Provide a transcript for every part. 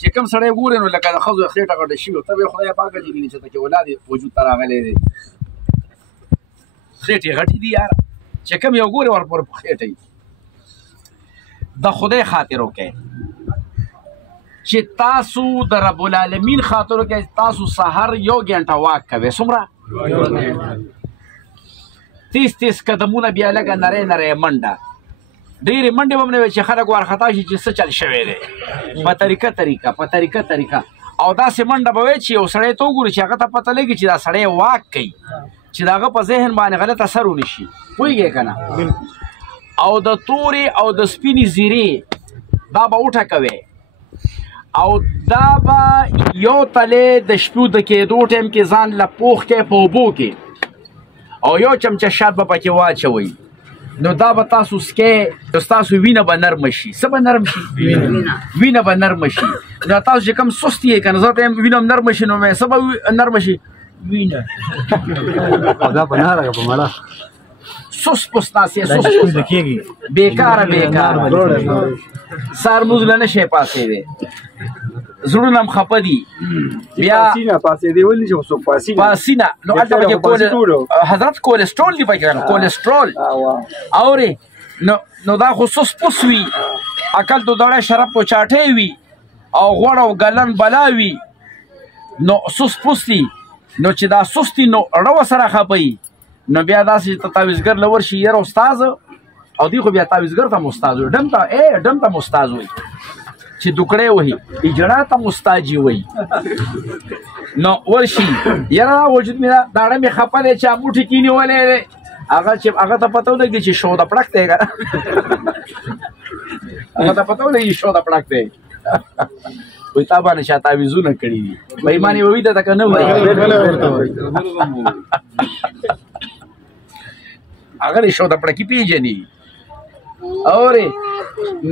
چې کوم سړی ګورې نو لکه د ښځو خېټه غټه شوې ته به خدای پاکه دې ویني چې ته کې اولاد وجود ته راغلی دی خېټې غټې دي یاره چې کوم یو ګورې ورپورې په خېټه وي د خدای خاطر وکړئ چې تاسو د رب العالمین خاطر وکړئ تاسو سهار 1 غنټه واک کوئ څومره 30 قدمونه بیا لږه نری نری منډه ډېرې منډې به م نه وي چې خلک وارخطا شي چې څه چل شوی دی په طریقه او داسې منډه به وي چې یو سړی ته وګوري چې هغه ته پته لګي چې دا سړی واک کوي چې د هغه په ذهن باندې غلط اثر ونه شي پوهېږې که نه او د تورې او د سپینې زیرې دا به وټکوي او دا به یو تلې د شپو د کېدو ټایم کې ځان له پوخ کې په اوبو کې او یو چمچه شات به پکې واچوئ نو دا به تاسو سکې نو ستاسو وینه به نرمه شي څه به نرم شي وینه به نرمه شي نو تاسو چې کوم سست یې که نه زه ته وینه هم نرمه شي نو څه به نرمه شي وینه دا به نه راغله په مړه سست پست ناسې سست بېکاره سهار لمونځ له نه شی پاڅېدی زړونه هم خفه دي بیا پاسینه نو هلته پکې حضرت کولسټرول دي پکې که نه کولسټرول اورې نو دا خو سست پوس وي عقل تو دړی شراب په چاټۍ وي او غوړ او ګلن بلا وي نو سست پوس دي نو چې دا سست دي نو رړه سره خپوي نو بیا داسې تعویزګر له ورشي یاره استاذ او دوی خو بیا تعویزګر ته هم استاذ وي ډم ته هم استاذ وي چې دوکړی وهي اجړه ته هم استاجي وي نو ورشي یاره دا وجود مې داړه مې خپه دی چې موټي کې نیولی دی هغه ته پته ولګي چې شو د پړک دی که هغه ته پته ولګي شو د پړک دی وایي تا باندې چا تعویزونه کړي دي بېایمان یې ووي ته که نه وایي هغه د شو د پړکي پېژني اورې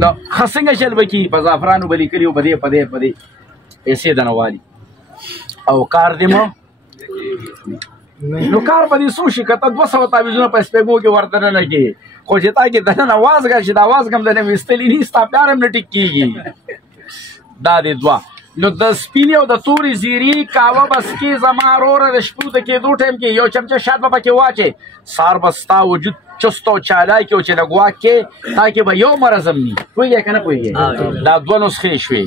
نو ښه څنګه چل به کي په زعفرانو به لیکلي و په دې پیسې دنه والي او کار دې مو نو کار به دې څو شي که ته 200 تعویزونه په سپېږمو کې ورته دننه کړې خو چې تا کې دننه وازګه چې دا وازګه هم دننه ویستلي نه ستا پیار هم نه ټیک کېږي دا دې دوه نو د سپینې او د تورې زیرې کاوه بس کې زما وروره د شپو د کېدو ټایم کې یو چمچه شات به پکې واچې سهار به ستا وجود چست او چالاکي او چې لږ واک کې تا کې به یو مرض هم ني پوهېږې که نه پوهېږې دا 2 نسخې شوې